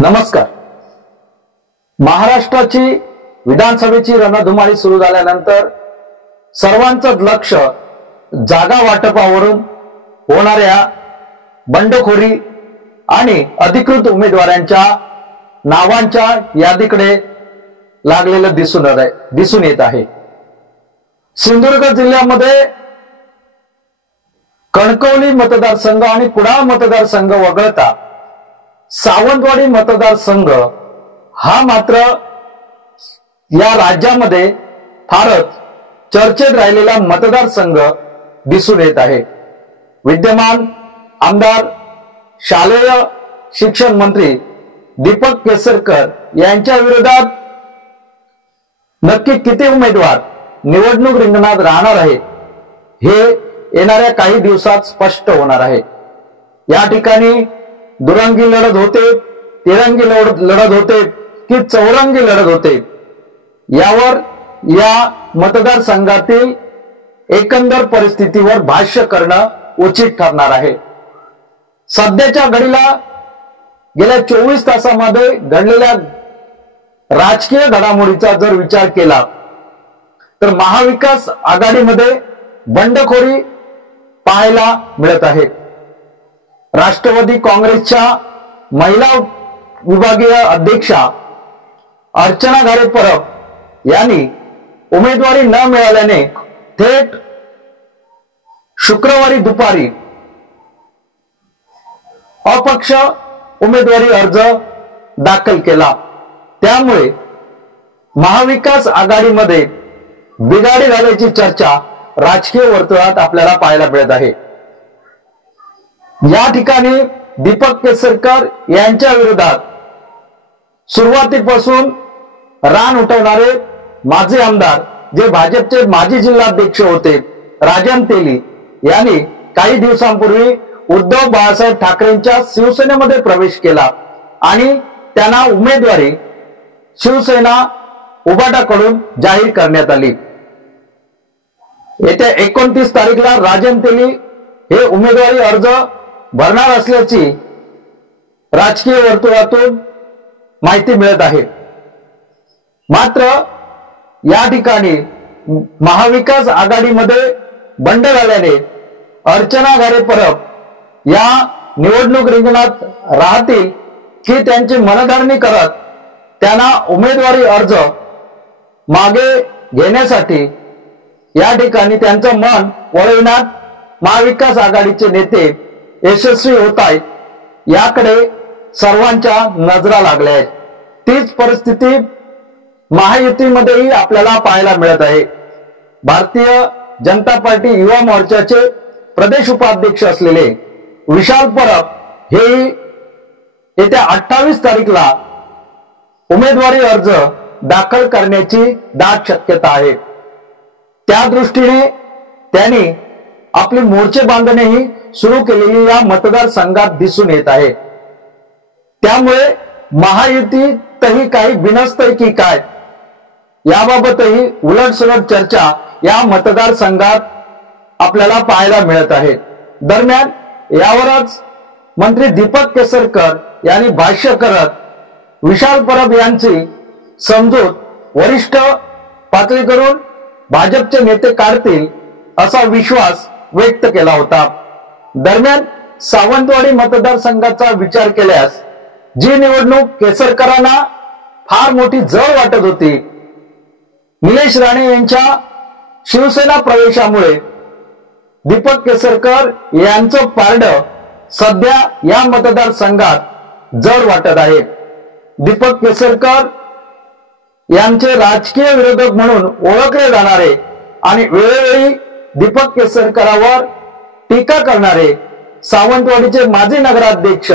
नमस्कार। महाराष्ट्राची विधानसभेची रणधुमाळी सुरू झाल्यानंतर सर्वांचं लक्ष जागा वाटपावरून होणाऱ्या बंडखोरी आणि अधिकृत उमेदवारांच्या नावांच्या यादीकडे लागलेलं दिसून येत आहे। सिंधुदुर्ग जिल्ह्यामध्ये कणकवली मतदारसंघ आणि कुडाळ मतदारसंघ वगळता सावंतवाडी मतदारसंघ हा मात्र या राज्यामध्ये फारच चर्चेत राहिलेला मतदारसंघ दिसून येत आहे। विद्यमान आमदार शालेय शिक्षण मंत्री दीपक केसरकर यांच्या विरोधात नक्की किती उमेदवार निवडणूक रिंगणात राहणार आहे हे येणाऱ्या काही दिवसात स्पष्ट होणार आहे। या ठिकाणी दुरंगी लढत होते, तिरंगी लढत होते की चौरंगी लढत होते यावर या मतदारसंघातील एकंदर परिस्थितीवर भाष्य करणं उचित ठरणार आहे। सध्याच्या घडीला गेल्या 24 तासामध्ये घडलेल्या राजकीय घडामोडीचा जर विचार केला तर महाविकास आघाडीमध्ये बंडखोरी पाहायला मिळत आहे। राष्ट्रवादी काँग्रेसच्या महिला विभागीय अध्यक्षा अर्चना घारे परब यांनी उमेदवारी न मिळाल्याने थेट शुक्रवारी दुपारी अपक्ष उमेदवारी अर्ज दाखल केला। त्यामुळे महाविकास आघाडीमध्ये बिघाडी झाल्याची चर्चा राजकीय वर्तुळात आपल्याला पाहायला मिळत आहे। या ठिकाणी दीपक केसरकर यांच्या विरोधात सुरुवातीपासून रान उठवणारे माजी आमदार जे भाजपचे माजी जिल्हाध्यक्ष होते राजन तेली यांनी काही दिवसांपूर्वी उद्धव बाळासाहेब ठाकरेंच्या शिवसेनेमध्ये प्रवेश केला आणि त्यांना उमेदवारी शिवसेना उभाटाकडून जाहीर करण्यात आली। येत्या 29 तारीखला राजन तेली हे उमेदवारी अर्ज भरणार असल्याची राजकीय वर्तुळातून माहिती मिळत आहे। मात्र या ठिकाणी महाविकास आघाडीमध्ये बंड झाल्याने अर्चना घारे परब या निवडणूक रिंगणात राहतील की त्यांची मनधरणी करत त्यांना उमेदवारी अर्ज मागे घेण्यासाठी या ठिकाणी त्यांचं मन वळविण्यात महाविकास आघाडीचे नेते यशस्वी होत आहेत याकडे सर्वांच्या नजरा लागल्या आहेत। तीच परिस्थिती महायुतीमध्येही आपल्याला पाहायला मिळत आहे। भारतीय जनता पार्टी युवा मोर्चाचे प्रदेश उपाध्यक्ष असलेले विशाल परब हे येत्या 28 तारीखला उमेदवारी अर्ज दाखल करण्याची दाट शक्यता आहे। त्या दृष्टीने त्यांनी आपली मोर्चे बांधणीही सुरू केलेली या मतदारसंघात दिसून येत आहे। त्यामुळे महायुतीतही काही बिनसतंय की काय याबाबतही उलटसुलट चर्चा या मतदारसंघात आपल्याला पाहायला मिळत आहे। दरम्यान यावरच मंत्री दीपक केसरकर यांनी भाष्य करत विशाल परब यांची समजूत वरिष्ठ पातळीवरून भाजपचे नेते काढतील असा विश्वास व्यक्त केला होता। दरम्यान सावंतवाडी मतदारसंघाचा विचार केल्यास जी निवडणूक केसरकरांना फार मोठी जड वाटत होती, निलेश राणे यांच्या शिवसेना प्रवेशामुळे दीपक केसरकर यांचं पारडं सध्या या मतदारसंघात जड वाटत आहे। दीपक केसरकर यांचे राजकीय विरोधक म्हणून ओळखले जाणारे आणि वेळोवेळी दीपक केसरकरांवर टीका करणारे सावंतवाडीचे माजी नगराध्यक्ष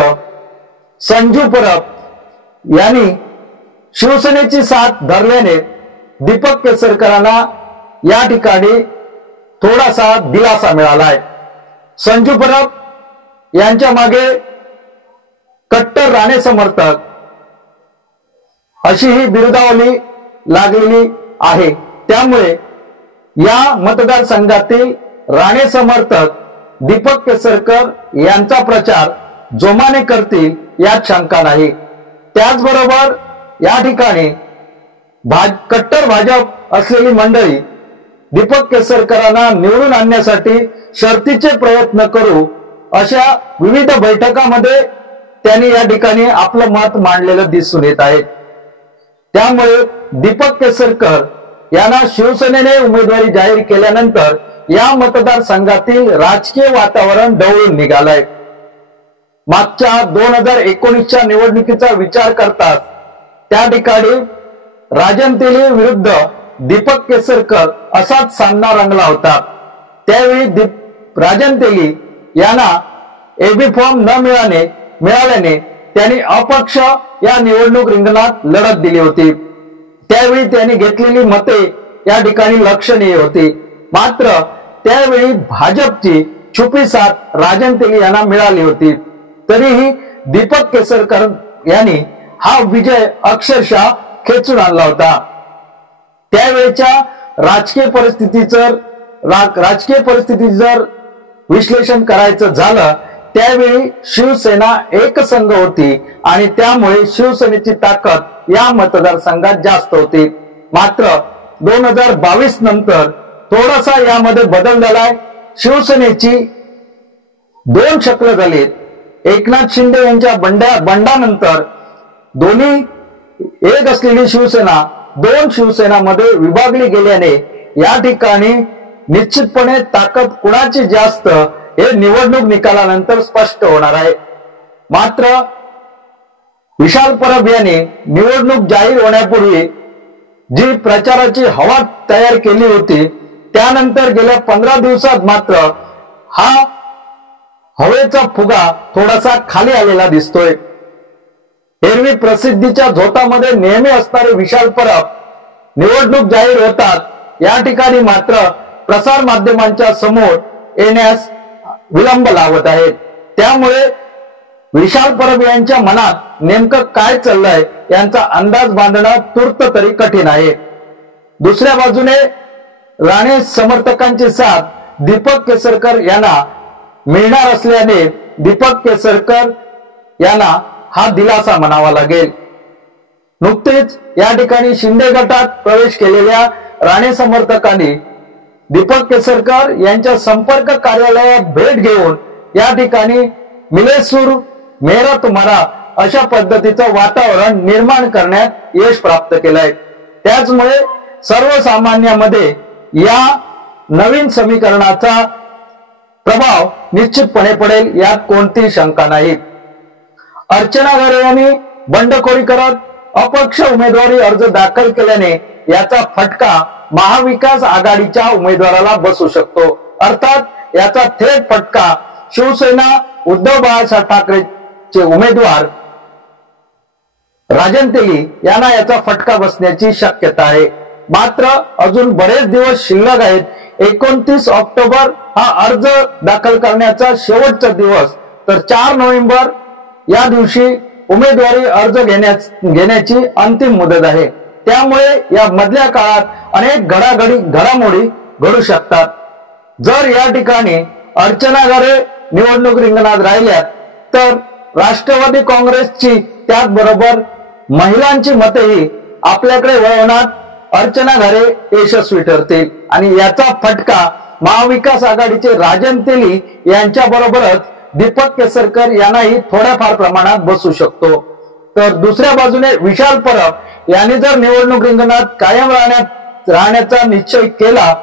संजू परब यांनी शिवसेनेची साथ धरल्याने दीपक केसरकरांना या ठिकाणी थोडासा दिलासा मिळाला आहे। संजू परब यांच्या मागे कट्टर राणे समर्थक अशी ही बिरुदावली लागलेली आहे। त्यामुळे या मतदारसंघातील राणे समर्थक दीपक केसरकर यांचा प्रचार जोमाने करतील यात शंका नाही। त्याचबरोबर या ठिकाणी कट्टर भाजप असलेली मंडळी दीपक केसरकरांना निवडून आणण्यासाठी शर्थीचे प्रयत्न करू अशा विविध बैठकांमध्ये त्यांनी या ठिकाणी आपलं मत मांडलेलं दिसून येत आहे। त्यामुळे दीपक केसरकर यांना शिवसेनेने उमेदवारी जाहीर केल्यानंतर या मतदारसंघातील राजकीय वातावरण ढवळून निघालंय। मागच्या 2019च्या निवडणुकीचा विचार करता त्या ठिकाणी राजन तेली विरुद्ध दीपक केसरकर असाच सामना रंगला होता। त्यावेळी राजन तेली यांना एबी फॉर्म न मिळाल्याने त्यांनी अपक्ष या निवडणूक रिंगणात लढत दिली होती। त्यावेळी त्यांनी घेतलेली मते या ठिकाणी लक्षणीय होती। मात्र त्यावेळी भाजपची छुपी साथ राजन तेली यांना मिळाली होती। तरीही दीपक केसरकर यांनी हा विजय अक्षरशः खेचून आणला होता। त्यावेळच्या राजकीय परिस्थिती जर विश्लेषण करायचं झालं त्यावेळी शिवसेना एकसंघ होती आणि त्यामुळे शिवसेनेची ताकद या मतदारसंघात जास्त होती। मात्र 2022 नंतर थोडासा यामध्ये बदल झालाय। शिवसेनेची दोन शक्ल झालीत। एकनाथ शिंदे यांच्या बंडानंतर दोन्ही एक असलेली शिवसेना दोन शिवसेनामध्ये विभागली गेल्याने या ठिकाणी निश्चितपणे ताकद कुणाची जास्त हे निवडणूक निकालानंतर स्पष्ट होणार आहे। मात्र विशाल परब यांनी निवडणूक जाहीर होण्यापूर्वी जी प्रचाराची हवा तयार केली होती त्यानंतर गेल्या 15 दिवसात मात्र हा हवेचा फुगा थोडासा खाली आलेला दिसतोय। एरवी प्रसिद्धीच्या झोतामध्ये नेहमी असणारे विशाल परब निवडणूक जाहीर होतात या ठिकाणी मात्र प्रसार माध्यमांच्या समोर येण्यास विलंब लावत आहेत। त्यामुळे विशाल परब यांच्या मनात नेमकं काय चाललंय यांचा अंदाज बांधणं तूर्त तरी कठीण आहे। दुसऱ्या बाजूने राणे समर्थकांची साथ दीपक केसरकर यांना मिळणार असल्याने दीपक केसरकर यांना हा दिलासा म्हणावा लागेल। नुकतेच या ठिकाणी शिंदे गटात प्रवेश केलेल्या राणे समर्थकांनी दीपक केसरकर यांच्या संपर्क कार्यालयात भेट घेऊन या ठिकाणी मिले सूर मेरा तुम्हारा अशा पद्धतीचं वातावरण निर्माण करण्यात यश प्राप्त केलंय। त्याचमुळे सर्वसामान्यांमध्ये या नवीन समीकरणाचा प्रभाव निश्चितपणे पडेल यात कोणतीही शंका नाही। अर्चना खरे यांनी बंडखोरी करत अपक्ष उमेदवारी अर्ज दाखल केल्याने याचा फटका महाविकास आघाडीच्या उमेदवाराला बसू शकतो। अर्थात याचा थेट फटका शिवसेना उद्धव बाळासाहेब ठाकरेचे उमेदवार राजन तेली यांना याचा फटका बसण्याची शक्यता आहे। मात्र अजून बरेच दिवस शिल्लक आहेत। 29 ऑक्टोबर हा अर्ज दाखल करण्याचा शेवटचा दिवस तर 4 नोव्हेंबर या दिवशी उमेदवारी अर्ज घेण्याची अंतिम मुदत आहे। त्यामुळे या मधल्या काळात अनेक घडामोडी घडू शकतात। जर या ठिकाणी अर्चना खरे निवडणूक रिंगणात राहिल्या तर राष्ट्रवादी काँग्रेसची त्याचबरोबर महिलांची मतेही आपल्याकडे वळवण्यात अर्चना खरे यशस्वी ठरतील आणि याचा फटका महाविकास आघाडीचे राजन तेली यांच्या बरोबरच दीपक केसरकर यांनाही थोड्याफार प्रमाणात बसू शकतो। तर दुसऱ्या बाजूने विशाल परब यांनी जर निवडणूक रिंगणात कायम राहण्याचा निश्चय केला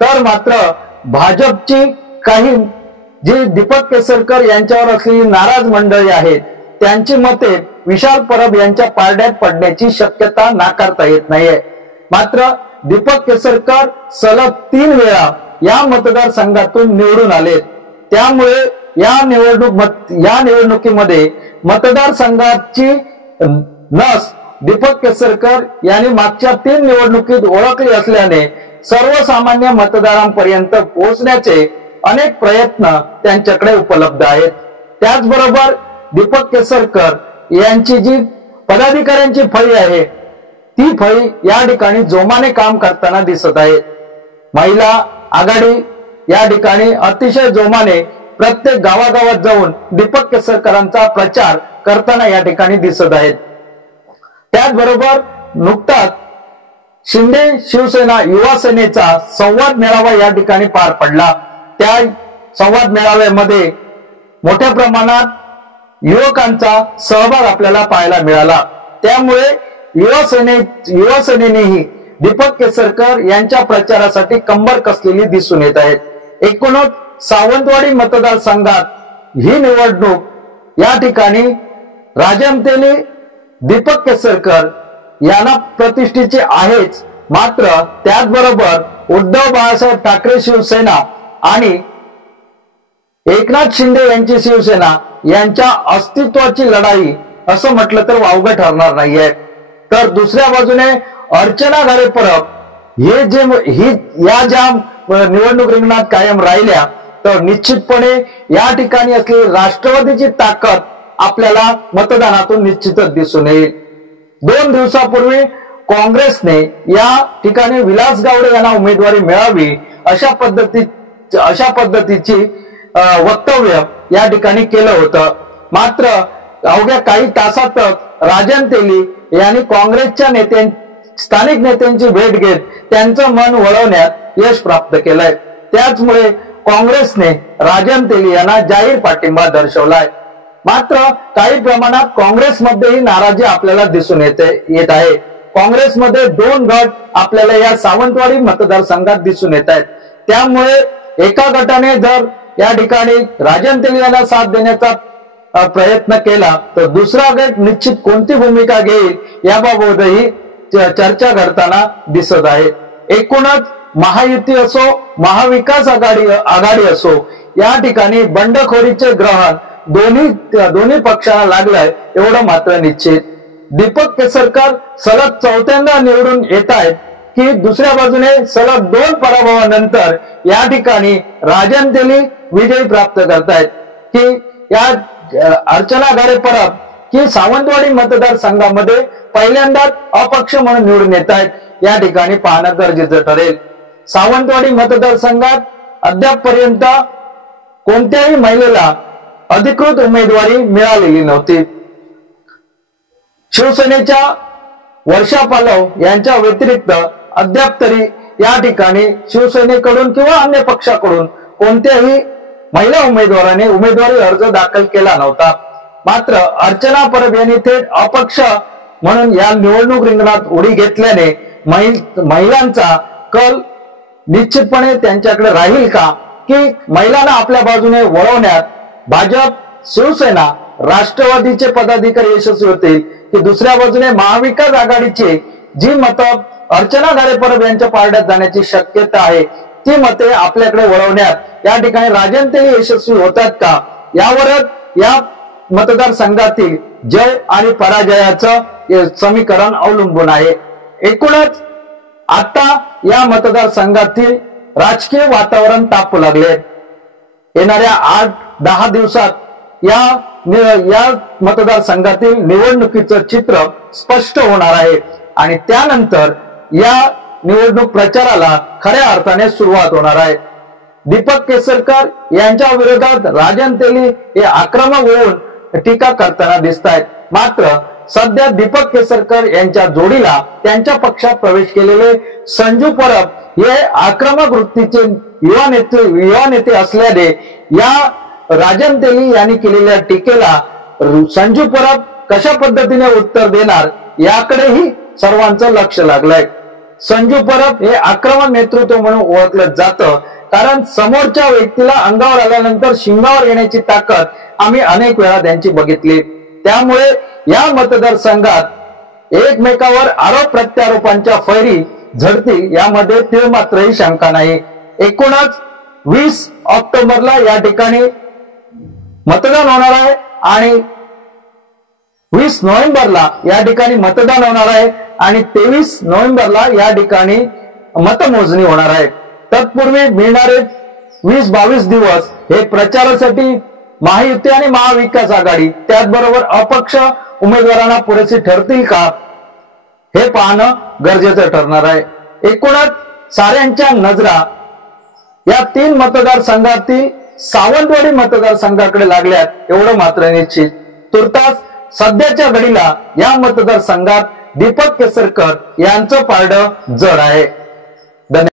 तर मात्र भाजपची काही जी दीपक केसरकर यांच्यावर असलेली नाराज मंडळी आहेत त्यांची मते विशाल परब यांच्या पारड्यात पडण्याची शक्यता नाकारता येत नाहीये। मात्र दीपक केसरकर सलग 3 वेळा या मतदारसंघातून निवडून आलेत। त्यामुळे या निवडणुकीमध्ये मतदारसंघाची नस दीपक केसरकर यांनी मागच्या 3 निवडणुकीत ओळखली असल्याने सर्वसामान्य मतदारांपर्यंत पोहोचण्याचे अनेक प्रयत्न त्यांच्याकडे उपलब्ध आहेत। त्याचबरोबर दीपक केसरकर यांची जी पदाधिकाऱ्यांची फळी आहे ती फळी या ठिकाणी जोमाने काम करताना दिसत आहे। महिला आघाडी या ठिकाणी अतिशय जोमाने प्रत्येक गावागावात जाऊन दीपक केसरकरांचा प्रचार करताना या ठिकाणी दिसत आहेत। त्याचबरोबर नुकताच शिंदे शिवसेना युवा सेनेचा संवाद मेळावा या ठिकाणी पार पडला। त्या संवाद मेळाव्यामध्ये मोठ्या प्रमाणात युवकांचा सहभाग आपल्याला पाहायला मिळाला। त्यामुळे युवा सेनेनेही दीपक केसरकर यांच्या प्रचारासाठी कंबर कसलेली दिसून येत आहेत। एकूणच सावंतवाडी मतदारसंघात ही निवडणूक या ठिकाणी राजन तेली दीपक केसरकर यांना प्रतिष्ठेचे आहेच, मात्र त्याचबरोबर उद्धव बाळासाहेब ठाकरे शिवसेना आणि एकनाथ शिंदे यांची शिवसेना यांच्या अस्तित्वाची लढाई असं म्हटलं तर वावगं ठरणार नाहीये। तर दुसऱ्या बाजूने अर्चना घारे परब या ज्या निवडणूक रिंगणात कायम राहिल्या तर निश्चितपणे या ठिकाणी असलेली राष्ट्रवादीची ताकद आपल्याला मतदानातून निश्चितच दिसून येईल। 2 दिवसापूर्वी काँग्रेसने या ठिकाणी विलास गावडे यांना उमेदवारी मिळावी अशा पद्धतीची वक्तव्य या ठिकाणी केलं होतं, मात्र अवघ्या काही तासातच राजन तेली यांनी काँग्रेसच्या स्थानिक नेत्यांची भेट घेत त्यांचं मन वळवण्यात यश प्राप्त केलंय। त्याचमुळे काँग्रेसने राजन तेली यांना जाहीर पाठिंबा दर्शवलाय। मात्र काही प्रमाणात काँग्रेसमध्येही नाराजी आपल्याला दिसून येत आहे। काँग्रेसमध्ये 2 गट आपल्याला या सावंतवाडी मतदारसंघात दिसून येत आहेत। त्यामुळे एका गटाने जर या ठिकाणी राजन तेली यांना साथ देण्याचा प्रयत्न केला तर दुसरा गट निश्चित कोणती भूमिका घेईल याबाबतही चर्चा घडताना दिसत आहे। एकूणच महायुती असो महाविकास आघाडी असो या ठिकाणी बंडखोरीचे ग्रहण दोन्ही पक्षाला लागलंय एवढं मात्र निश्चित। दीपक केसरकर सलग 4थ्यांदा निवडून येत आहेत की दुसऱ्या बाजूने सलग 2 पराभवानंतर या ठिकाणी राजन तेली विजय प्राप्त करतायत की या अर्चना घारे परब की सावंतवाडी मतदारसंघामध्ये पहिल्यांदाच अपक्ष म्हणून निवडून येत आहेत या ठिकाणी पाहणं गरजेचं ठरेल। सावंतवाडी मतदारसंघात अद्यापपर्यंत कोणत्याही महिलेला अधिकृत उमेदवारी मिळालेली नव्हती। शिवसेनेच्या वर्षा पालव यांच्या व्यतिरिक्त अद्याप तरी या ठिकाणी शिवसेनेकडून किंवा अन्य पक्षाकडून कोणत्याही महिला उमेदवाराने उमेदवारी अर्ज दाखल केला नव्हता। मात्र अर्चना परब यांनी थेट अपक्ष म्हणून या निवडणूक रिंगणात उडी घेतल्याने महिलांचा कल निश्चितपणे त्यांच्याकडे राहील का की महिलांना आपल्या बाजूने वळवण्यात भाजप शिवसेना राष्ट्रवादीचे पदाधिकारी यशस्वी होतील की दुसऱ्या बाजूने महाविकास आघाडीचे जी मतं अर्चना घारे परब यांच्या पारड्यात जाण्याची शक्यता आहे ती मते आपल्याकडे वळवण्यात या ठिकाणी राजन तेली यशस्वी होतात का यावरच या मतदारसंघातील जय आणि पराजयाचं समीकरण अवलंबून आहे। एकूणच आता या मतदारसंघातील राजकीय वातावरण तापू लागले। येणाऱ्या 8-10 दिवसात या मतदारसंघातील निवडणुकीचं चित्र स्पष्ट होणार आहे आणि त्यानंतर या निवडणूक प्रचाराला खऱ्या अर्थाने सुरुवात होणार आहे। दीपक केसरकर यांच्या विरोधात राजन तेली हे आक्रमक होऊन टीका करताना दिसत आहेत, मात्र सध्या दीपक केसरकर यांच्या जोडीला त्यांच्या पक्षात प्रवेश केलेले संजू परब हे आक्रमक वृत्तीचे युवा नेते असल्याने या राजन तेली यांनी केलेल्या टीकेला संजू परब कशा पद्धतीने उत्तर देणार याकडेही सर्वांचं लक्ष लागलंय। संजू परब हे आक्रमक नेतृत्व म्हणून ओळखलं जातं कारण समोरच्या व्यक्तीला अंगावर आल्यानंतर शिंगावर येण्याची ताकद आम्ही अनेक वेळा त्यांची बघितली। त्यामुळे या मतदारसंघात एकमेकावर आरोप प्रत्यारोपांच्या फैरी झडतील यामध्ये तीळ मात्रही शंका नाही। एकूणच 20 ऑक्टोबरला या ठिकाणी मतदान होणार आहे आणि 20 नोव्हेंबरला या ठिकाणी मतदान होणार आहे आणि 23 नोव्हेंबरला या ठिकाणी मतमोजणी होणार आहे। तत्पूर्वी मिळणारे 20-22 दिवस हे प्रचारासाठी महायुती आणि महाविकास आघाडी त्याचबरोबर अपक्ष उमेदवारांना पुरेसे ठरतील का हे पाहणं गरजेचं ठरणार आहे। एकूणच साऱ्यांच्या नजरा या 3 मतदारसंघातील सावंतवाडी मतदारसंघाकडे लागल्यात एवढं मात्र निश्चित। तुर्तास सध्याच्या घडीला या मतदारसंघात दीपक केसरकर यांचं पारडं जड आहे.